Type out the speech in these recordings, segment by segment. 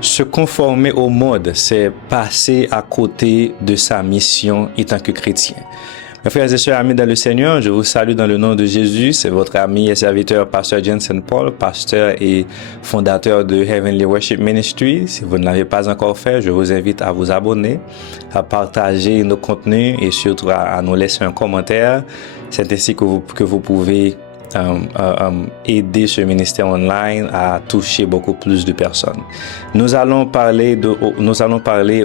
Se conformer au monde, c'est passer à côté de sa mission en tant que chrétien. Mes frères et sœurs, amis dans le Seigneur, je vous salue dans le nom de Jésus. C'est votre ami et serviteur, Pasteur Jensen Paul, pasteur et fondateur de Heavenly Worship Ministry. Si vous ne l'avez pas encore fait, je vous invite à vous abonner, à partager nos contenus et surtout à nous laisser un commentaire. C'est ainsi que vous pouvez aider ce ministère online à toucher beaucoup plus de personnes. Nous allons parler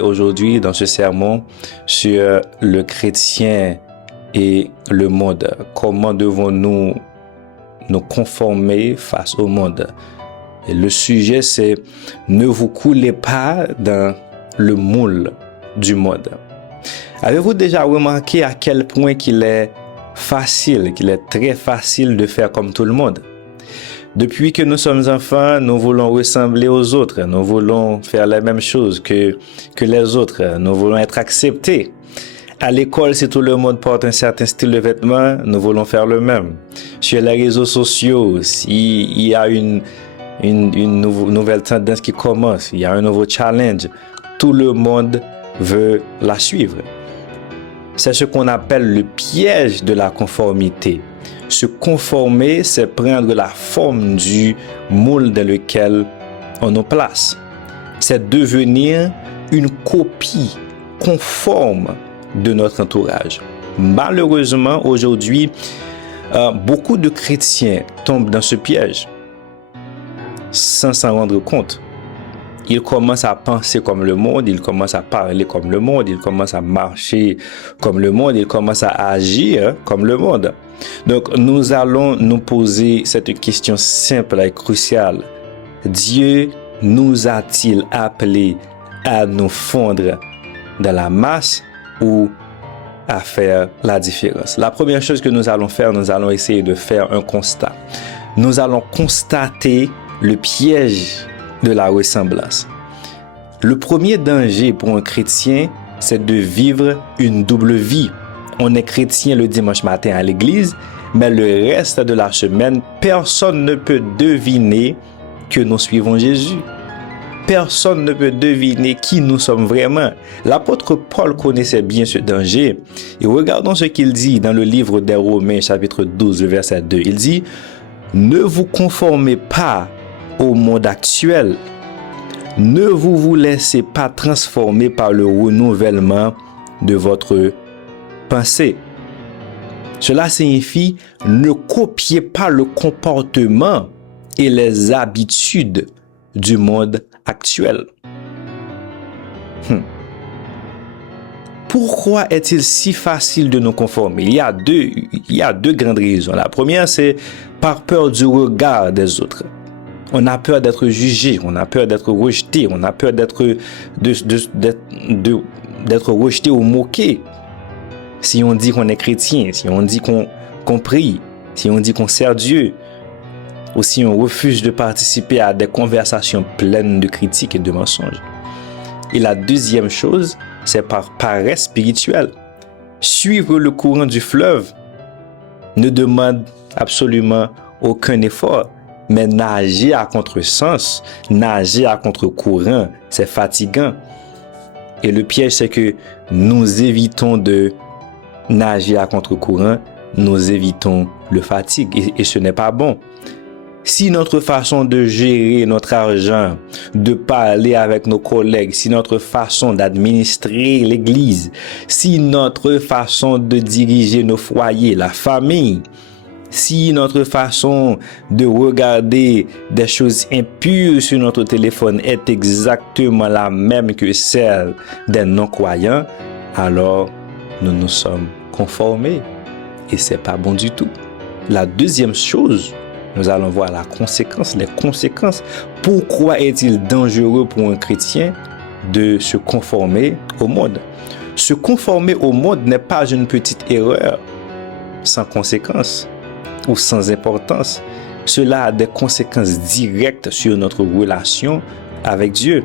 aujourd'hui dans ce sermon sur le chrétien et le monde. Comment devons-nous nous conformer face au monde? Et le sujet, c'est ne vous coulez pas dans le moule du monde. Avez-vous déjà remarqué à quel point qu'il est très facile de faire comme tout le monde? Depuis que nous sommes enfants, nous voulons ressembler aux autres. Nous voulons faire les mêmes choses que les autres. Nous voulons être acceptés. À l'école, si tout le monde porte un certain style de vêtements, nous voulons faire le même. Sur les réseaux sociaux, s'il y a une nouvelle tendance qui commence, il y a un nouveau challenge, tout le monde veut la suivre. C'est ce qu'on appelle le piège de la conformité. Se conformer, c'est prendre la forme du moule dans lequel on nous place. C'est devenir une copie conforme de notre entourage. Malheureusement, aujourd'hui, beaucoup de chrétiens tombent dans ce piège sans s'en rendre compte. Ils commencent à penser comme le monde, ils commencent à parler comme le monde, ils commencent à marcher comme le monde, ils commencent à agir comme le monde. Donc, nous allons nous poser cette question simple et cruciale. Dieu nous a-t-il appelés à nous fondre dans la masse ou à faire la différence? La première chose que nous allons faire, nous allons essayer de faire un constat. Nous allons constater le piège de la ressemblance. Le premier danger pour un chrétien, c'est de vivre une double vie. On est chrétien le dimanche matin à l'église, mais le reste de la semaine, personne ne peut deviner que nous suivons Jésus. Personne ne peut deviner qui nous sommes vraiment. L'apôtre Paul connaissait bien ce danger. Et regardons ce qu'il dit dans le livre des Romains, chapitre 12, verset 2. Il dit, « Ne vous conformez pas au monde actuel. Ne vous laissez pas transformer par le renouvellement de votre pensée. » Cela signifie, ne copiez pas le comportement et les habitudes du monde actuel. Pourquoi est-il si facile de nous conformer? Il y a deux grandes raisons. La première, c'est par peur du regard des autres. On a peur d'être jugé, on a peur d'être rejeté, on a peur d'être rejeté ou moqué. Si on dit qu'on est chrétien, si on dit qu'on prie, si on dit qu'on sert Dieu, ou si on refuse de participer à des conversations pleines de critiques et de mensonges. Et la deuxième chose, c'est par paresse spirituelle. Suivre le courant du fleuve ne demande absolument aucun effort, mais nager à contresens, nager à contre-courant, c'est fatigant. Et le piège, c'est que nous évitons de nager à contre-courant, nous évitons le fatigue, et ce n'est pas bon. Si notre façon de gérer notre argent, de parler avec nos collègues, si notre façon d'administrer l'église, si notre façon de diriger nos foyers, la famille, si notre façon de regarder des choses impures sur notre téléphone est exactement la même que celle des non-croyants, alors nous nous sommes conformés et c'est pas bon du tout. La deuxième chose, nous allons voir les conséquences. Pourquoi est-il dangereux pour un chrétien de se conformer au monde? Se conformer au monde n'est pas une petite erreur sans conséquences ou sans importance. Cela a des conséquences directes sur notre relation avec Dieu.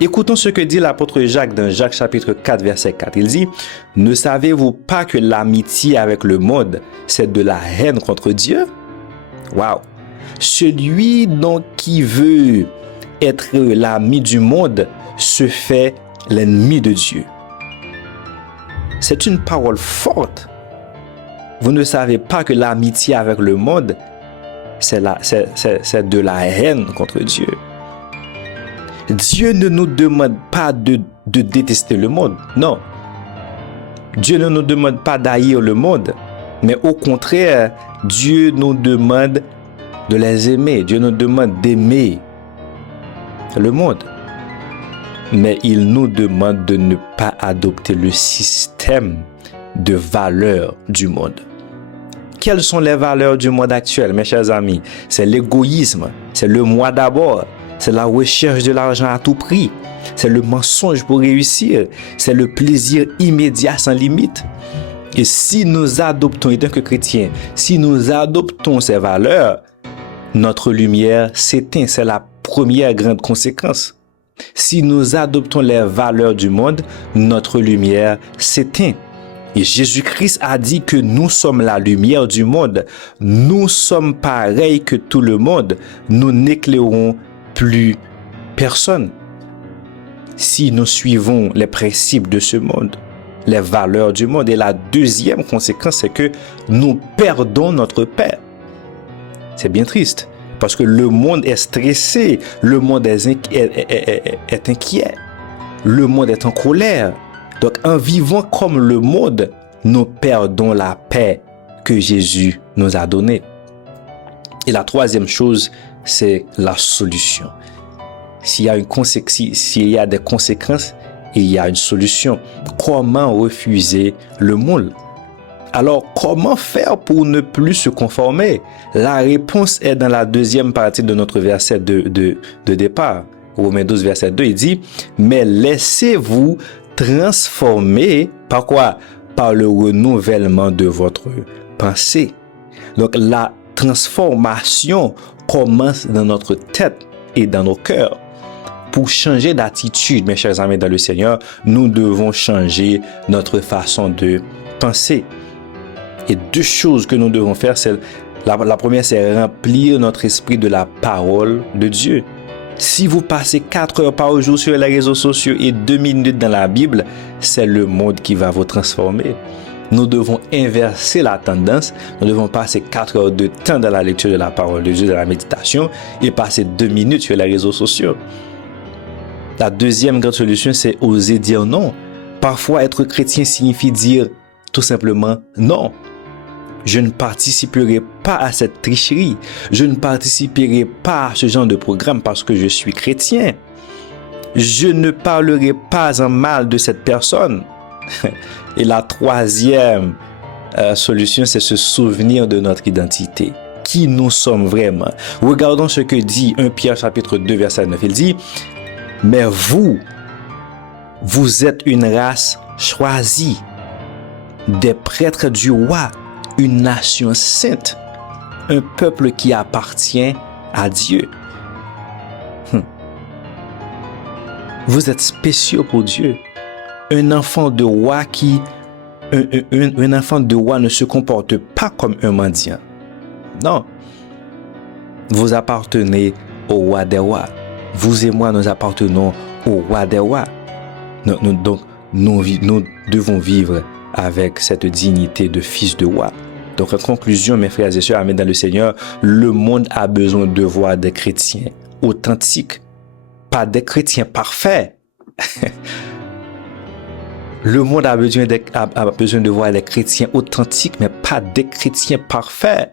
Écoutons ce que dit l'apôtre Jacques dans Jacques chapitre 4 verset 4. Il dit, « Ne savez-vous pas que l'amitié avec le monde, c'est de la haine contre Dieu? » Waouh! Celui donc qui veut être l'ami du monde se fait l'ennemi de Dieu. C'est une parole forte. Vous ne savez pas que l'amitié avec le monde, c'est de la haine contre Dieu. Dieu ne nous demande pas de détester le monde. Non. Dieu ne nous demande pas d'haïr le monde. Mais au contraire, Dieu nous demande de les aimer. Dieu nous demande d'aimer le monde. Mais il nous demande de ne pas adopter le système de valeurs du monde. Quelles sont les valeurs du monde actuel, mes chers amis? C'est l'égoïsme, c'est le moi d'abord, c'est la recherche de l'argent à tout prix, c'est le mensonge pour réussir, c'est le plaisir immédiat sans limite. Et si nous adoptons, étant que chrétiens, si nous adoptons ces valeurs, notre lumière s'éteint. C'est la première grande conséquence. Si nous adoptons les valeurs du monde, notre lumière s'éteint. Et Jésus-Christ a dit que nous sommes la lumière du monde. Nous sommes pareils que tout le monde. Nous n'éclairons plus personne. Si nous suivons les principes de ce monde, les valeurs du monde. Et la deuxième conséquence, c'est que nous perdons notre paix. C'est bien triste. Parce que le monde est stressé, le monde est inquiet, le monde est en colère. Donc en vivant comme le monde, nous perdons la paix que Jésus nous a donnée. Et la troisième chose, c'est la solution. S'il y a des conséquences, il y a une solution. Comment refuser le monde? Alors, comment faire pour ne plus se conformer? La réponse est dans la deuxième partie de notre verset de départ. Romains 12, verset 2, il dit, « Mais laissez-vous transformer par quoi? Par le renouvellement de votre pensée. » Donc, la transformation commence dans notre tête et dans nos cœurs. Pour changer d'attitude, mes chers amis dans le Seigneur, nous devons changer notre façon de penser. Et deux choses que nous devons faire, c'est la première, c'est remplir notre esprit de la parole de Dieu. Si vous passez 4 heures par jour sur les réseaux sociaux et 2 minutes dans la Bible, c'est le monde qui va vous transformer. Nous devons inverser la tendance. Nous devons passer 4 heures de temps dans la lecture de la parole de Dieu, dans la méditation, et passer 2 minutes sur les réseaux sociaux. La deuxième grande solution, c'est oser dire non. Parfois, être chrétien signifie dire tout simplement non. Je ne participerai pas à cette tricherie. Je ne participerai pas à ce genre de programme parce que je suis chrétien. Je ne parlerai pas en mal de cette personne. Et la troisième solution, c'est se souvenir de notre identité. Qui nous sommes vraiment. Regardons ce que dit 1 Pierre chapitre 2 verset 9. Il dit, « Mais vous êtes une race choisie, des prêtres du roi, une nation sainte, un peuple qui appartient à Dieu. » Vous êtes spéciaux pour Dieu. Un enfant de roi un enfant de roi ne se comporte pas comme un mendiant. Non. Vous appartenez au roi des rois. Vous et moi, nous appartenons au roi des rois. Donc, nous devons vivre avec cette dignité de fils de roi. Donc, en conclusion, mes frères et sœurs, amis dans le Seigneur, le monde a besoin de voir des chrétiens authentiques, pas des chrétiens parfaits. Le monde a besoin de voir des chrétiens authentiques, mais pas des chrétiens parfaits,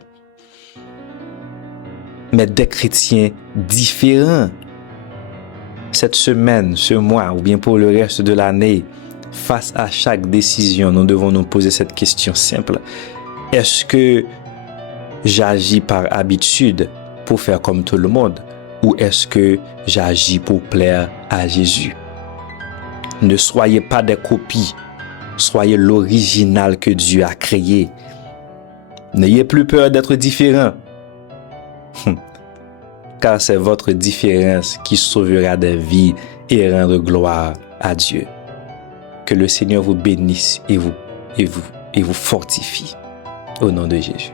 mais des chrétiens différents. Cette semaine, ce mois, ou bien pour le reste de l'année, face à chaque décision, nous devons nous poser cette question simple. Est-ce que j'agis par habitude pour faire comme tout le monde, ou est-ce que j'agis pour plaire à Jésus? Ne soyez pas des copies, soyez l'original que Dieu a créé. N'ayez plus peur d'être différent, car c'est votre différence qui sauvera des vies et rendre gloire à Dieu. Que le Seigneur vous bénisse et vous fortifie. Au nom de Jésus.